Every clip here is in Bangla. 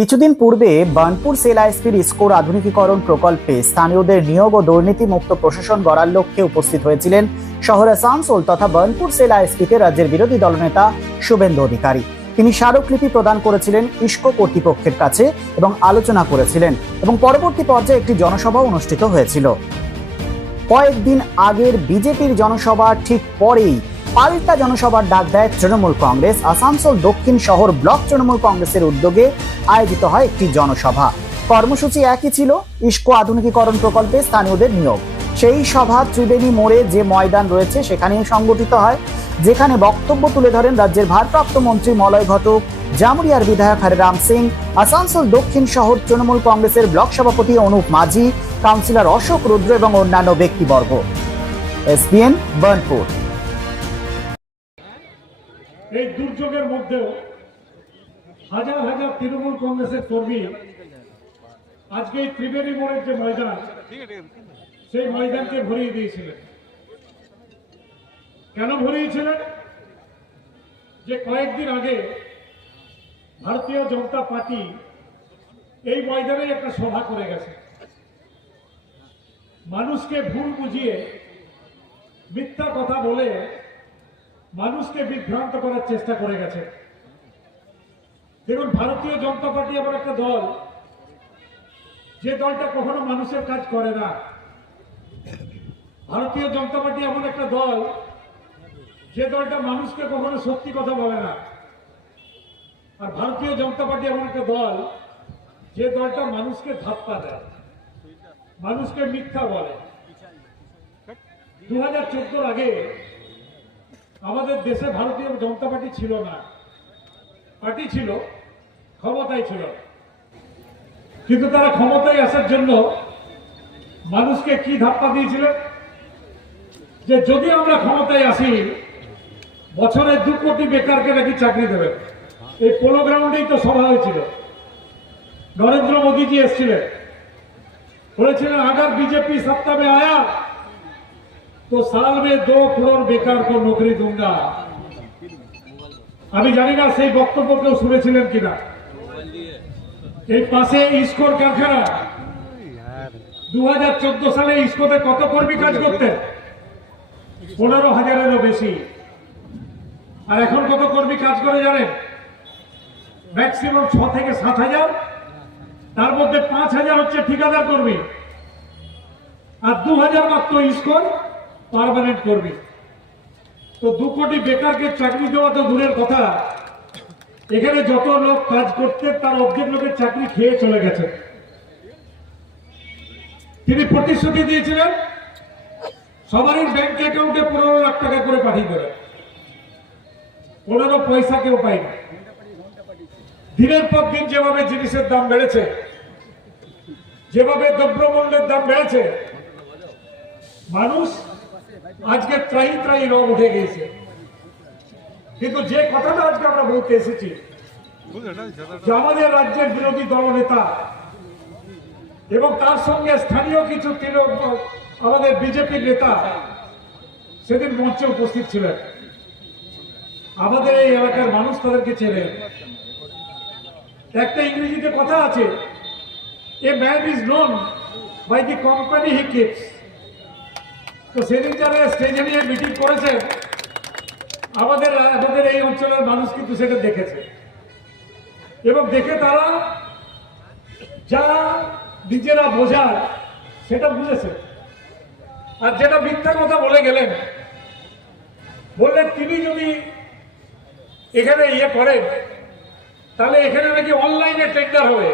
কিছুদিন পূর্বে বার্নপুর সেল আইএসপির স্কোর আধুনিকীকরণ প্রকল্পে স্থানীয়দের নিয়োগ ও দুর্নীতিমুক্ত প্রশাসন গড়ার লক্ষ্যে উপস্থিত হয়েছিলেন শহর আসানসোল তথা বার্নপুর সেল আইএসপিতে রাজ্যের বিরোধী দলনেতা শুভেন্দু অধিকারী। তিনি স্মারকলিপি প্রদান করেছিলেন ইস্কো কর্তৃপক্ষের কাছে এবং আলোচনা করেছিলেন এবং পরবর্তী পর্যায়ে একটি জনসভা অনুষ্ঠিত হয়েছিল। কয়েকদিন আগের বিজেপির জনসভা ঠিক পরেই পাল্টা জনসভার ডাক দেয় তৃণমূল কংগ্রেস। আসানসোল দক্ষিণ শহর ব্লক তৃণমূল কংগ্রেসের উদ্যোগে আয়োজিত হয় একটি জনসভা। কর্মসূচি একই ছিল, ইস্কো আধুনিকীকরণ প্রকল্পে স্থানীয়দের নিয়োগ। সেই সভা ত্রিবেণী মোড়ে যে ময়দান রয়েছে সেখানেই সংগঠিত হয়, যেখানে বক্তব্য তুলে ধরেন রাজ্যের ভারপ্রাপ্ত মন্ত্রী মলয় ঘটক, জামুরিয়ার বিধায়ক হরিরাম সিং, আসানসোল দক্ষিণ শহর তৃণমূল কংগ্রেসের ব্লক সভাপতি অনুপ মাঝি, কাউন্সিলর অশোক রুদ্র এবং অন্যান্য ব্যক্তিবর্গ। এসবিএন বার্নপুর। এই দুর্যোগের মধ্যেও হাজার হাজার তৃণমূল কংগ্রেসের কর্মী আজকে এই ত্রিবেণী মোড়ের যে ময়দান, সেই ময়দানকে ভরিয়ে দিয়েছিলেন। কেন ভরিয়েছিলেন? যে কয়েকদিন আগে ভারতীয় জনতা পার্টি এই ময়দানে একটা সভা করে গেছে, মানুষকে ভুল বুঝিয়ে মিথ্যা কথা বলে মানুষকে বিভ্রান্ত করার চেষ্টা করে গেছে। দেখুন, ভারতীয় জনতা পার্টি এমন একটা দল, যে দলটা কখনো মানুষের কাজ করে না। ভারতীয় জনতা পার্টি এমন একটা দল, যে দলটা মানুষকে কখনো সত্যি কথা বলে না। আর ভারতীয় জনতা পার্টি এমন একটা দল, যে দলটা মানুষকে ধাপ্পা দেয়, মানুষকে মিথ্যা বলে। 2014 আগে আমাদের দেশে ভারতীয় জনতা পার্টি ছিল না। পার্টি ছিল, ক্ষমতায় ছিল, কিন্তু তারা ক্ষমতায় আসার জন্য মানুষকে কি ধাপ্পা দিয়েছিলেন? যে যদি আমরা ক্ষমতায় আসি, বছরে 2 কোটি বেকারকে নাকি চাকরি দেবেন। এই পোলো গ্রাউন্ডেই তো সভা হয়েছিল। নরেন্দ্র মোদীজি এসেছিলেন, বলেছিলেন अगर बीजेपी सत्ता में आया तो साल में 2 करोड़ बेकार को नौकरी दूंगा। আমি জানি না সেই বক্তব্য কেউ শুনেছিলেন কিনা। এই পাশে ইস্কোর কারখানা, 2014 সালে ইস্কোতে কত কর্মী কাজ করতেন? 15,000-এরও বেশি। আর এখন কত কর্মী কাজ করে জানেন? ম্যাক্সিমাম 6 থেকে 7,000। তার মধ্যে 5,000 হচ্ছে ঠিকাদার কর্মী, আর 2,000 মাত্র ইস্কোর পার্মানেন্ট কর্মী। তো 2 কোটি বেকারকে চাকরি দেওয়া তো দূরের কথা, এখানে যত লোক কাজ করতেন তার অর্ধেক লোকের চাকরি খেয়ে চলে গেছে। তিনি প্রতিশ্রুতি দিয়েছিলেন সবারই ব্যাংক অ্যাকাউন্টে 15 লাখ টাকা করে পাঠিয়ে দেবেন। 15 পয়সা কেউ পায়নি। দিনের পর দিন যেভাবে জিনিসের দাম বেড়েছে, যেভাবে দ্রব্যমূল্যের দাম বেড়েছে, মানুষ আজকে ত্রাহি ত্রাহি রোগ উঠে গিয়েছে। কিন্তু যে কথাটা আজকে আমরা বলতে এসেছি, যে আমাদের রাজ্যের বিরোধী দলনেতা এবং তার সঙ্গে স্থানীয় কিছু আমাদের বিজেপির নেতা সেদিন মঞ্চে উপস্থিত ছিলেন। আমাদের এই এলাকার মানুষ তাদেরকে চেনেন। একটা ইংরেজিতে কথা আছে, a man is known by the company he keeps. তো সেদিন যারা স্টেজে নিয়ে মিটিং করেছেন, আমাদের এই অঞ্চলের মানুষ কিন্তু সেটা দেখেছে এবং দেখে তারা যা নিজেরা বোঝার সেটা বুঝেছে। আর যেটা মিথ্যা কথা বলে গেলেন, বললেন তিনি যদি এখানে করেন তাহলে এখানে নাকি অনলাইনে টেন্ডার হবে।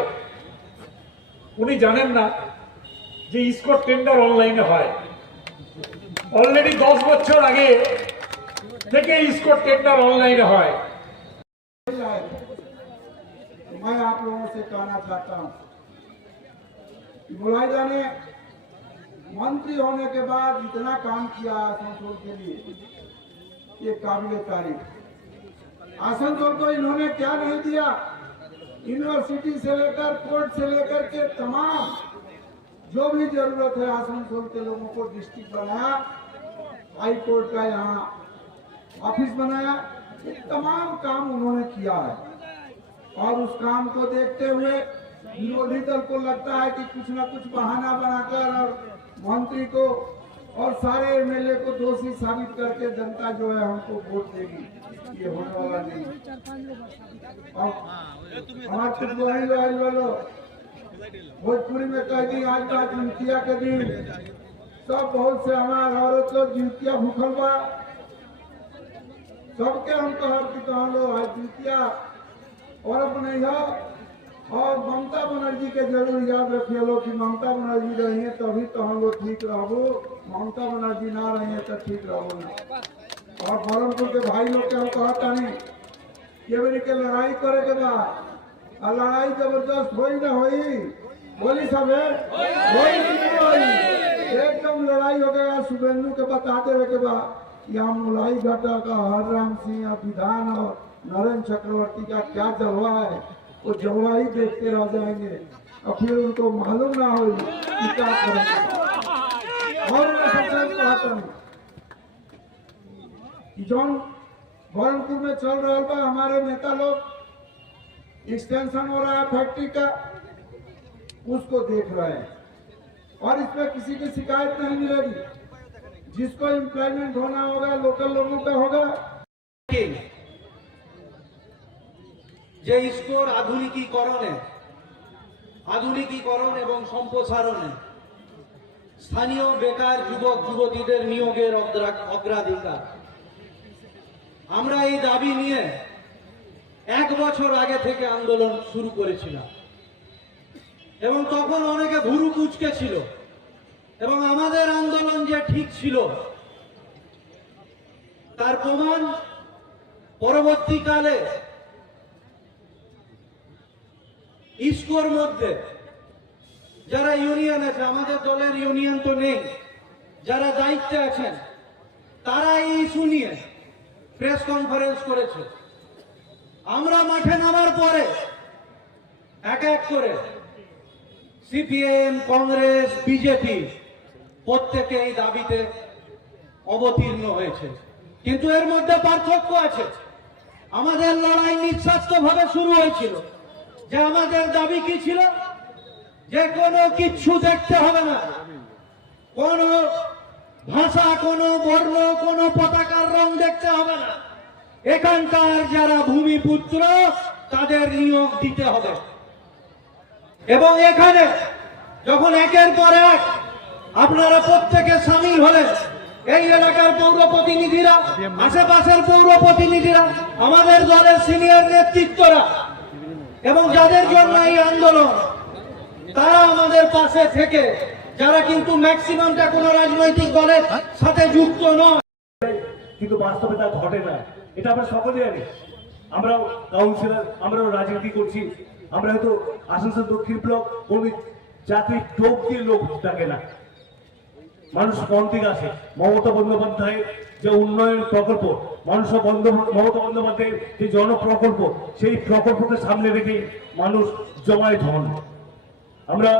উনি জানেন না যে ইস্কোর টেন্ডার অনলাইনে হয়। অলরেডি 10 বছর আগে থেকে ইস্কোর টেন্ডার অনলাइने হয়। मैं आप लोगों से कहना चाहता हूं, मुलायदा ने मंत्री होने के बाद इतना काम किया आसनसोल के लिए, ये काबिले तारीफ। आसनसोल को इन्होंने क्या नहीं दिया? यूनिवर्सिटी से लेकर कोर्ट से लेकर के तमाम जो भी जरूरत है आसनसोल के लोगों को डिस्ट्रिक्ट बनाया, हाई कोर्ट का यहाँ ऑफिस बनाया, ये तमाम काम उन्होंने किया है। और उस काम को देखते हुए विरोधी दल को लगता है कि कुछ ना कुछ बहाना बनाकर और मंत्री को और सारे एमएलए को दोषी साबित करके जनता जो है हमको वोट देगी। ये होने वाला नहीं। और हमारे फुटबॉल वालों भोजपुरी में कह दी आज का जितिया के दिन सब बहुत से हमारे औरत लोग जितिया भूखल बा, सबके हम कहब कि तो लोग आज जितिया और अपने और ममता बनर्जी के जरूर याद रखिए लोग कि ममता बनर्जी रही है तभी तो हम लोग ठीक रहो, ममता बनर्जी ना रही है तो ठीक रहो ना। और बरमपुर के भाई लोग के हम कहता नहीं ये मेरी के लड़ाई करे के बाद और लड़ाई जबरदस्त होई ना होई, बोली सब है एकदम लड़ाई हो गया। शुभेंदु के बता देवे के बाद यहाँ मुलाई घाटा का हरराम सिंह विधान और नरेंद्र चक्रवर्ती का क्या जलवा है, वो जलवा ही देखते रह जाएंगे और फिर उनको मालूम ना हो कि क्या करेंगे। और मैं सबसे कहता हूँ कि जौन बरमपुर में चल रहा बा हमारे नेता लोग एक्सटेंशन हो रहा है फैक्ट्री का, उसको देख रहे हैं और इसमें किसी की शिकायत नहीं मिलेगी। जिसको एम्प्लॉयमेंट होना होगा लोकल लोगों का होगा। যে ইসকোর আধুনিকীকরণ এবং সম্প্রসারণে স্থানীয় বেকার যুবক যুবতীদের নিয়োগের অগ্রাধিকার, আমরা এই দাবি নিয়ে 1 বছর আগে থেকে আন্দোলন শুরু করেছিলাম এবং তখন অনেকে ভুরু কুঁচকে ছিল এবং আমাদের আন্দোলন যে ঠিক ছিল তার প্রমাণ পরবর্তীকালে ইসকোর মধ্যে যারা ইউনিয়ন আছে, আমাদের দলের ইউনিয়ন তো নেই, যারা দায়িত্বে আছেন তারা এই ইস্যু নিয়ে প্রেস কনফারেন্স করেছে। আমরা মাঠে নামার পরে এক এক করে সিপিএম, কংগ্রেস, বিজেপি প্রত্যেকে এই দাবিতে অবতীর্ণ হয়েছে। কিন্তু এর মধ্যে পার্থক্য আছে। আমাদের লড়াই নিঃস্বার্থভাবে শুরু হয়েছিল। যে আমাদের দাবি কি ছিল, যে কোনো কিচ্ছু দেখতে হবে না, কোন ভাষা, কোন বর্ণ, কোন পতাকার রং দেখতে হবে না, এখানকার যারা ভূমিপুত্র তাদের নিয়োগ দিতে হবে। এবং এখানে যখন একের পর এক আপনারা প্রত্যেকে সামিল হলেন, এই এলাকার পৌর প্রতিনিধিরা, আশেপাশের পৌর প্রতিনিধিরা, আমাদের দলের সিনিয়র নেতৃত্বরা এবং যাদের জন্য এই আন্দোলন, তারা আমাদের পাশে থেকে, যারা কিন্তু ম্যাক্সিমামটা কোনো রাজনৈতিক দলের সাথে যুক্ত নয়, কিন্তু বাস্তবে তা ঘটে না। এটা আমরা সকলে জানি। আমরাও কাউন্সিলর, আমরাও রাজনীতি করছি। আমরা হয়তো আসানসোল দক্ষিণ ব্লক কোন জাতির টোপ দিয়ে লোক ডাকে না, মানুষ মন থেকে আসে। মমতা বন্দ্যোপাধ্যায়ের যে উন্নয়ন প্রকল্প, মমতা বন্দ্যোপাধ্যায়ের যে জনপ্রকল্প, সেই প্রকল্পকে সামনে রেখে মানুষ জমায়েত হন। আমরা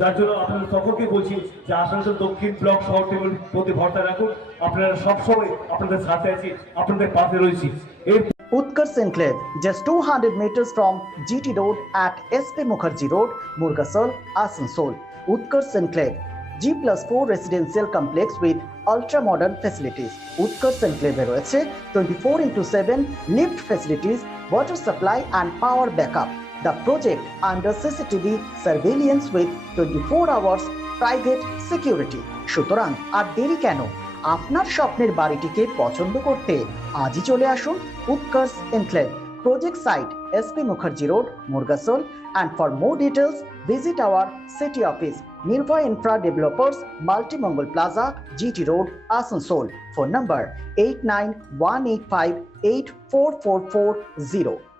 যার জন্য আপনাদের সকলকে বলছি যে আসানসোল দক্ষিণ ব্লক শহরটির প্রতি ভরসা রাখুন। আপনারা সবসময় আপনাদের সাথে আছি, আপনাদের পাশে রয়েছি। Utkarsh Enclave, just 200 meters from GT Road at SP Mukherjee Road, Murgasol, Asansol. Utkarsh Enclave, G+4 residential complex with ultra-modern facilities. Utkarsh Enclave রয়েছে 24/7 lift facilities, water supply and power backup. The project under CCTV surveillance with 24 hours private security. সুতরাং আর দেরি কেন? আপনার স্বপ্নের বাড়িটিকে পছন্দ করতে আজই চলে আসুন উৎকর্ষ enclave, project site SP Mukherjee Road, Murgasol, and for more details visit our city office, Nirbhay Infra Developers, Multi-Mongol Plaza, GT Road, Asansol. Phone number 8918584440.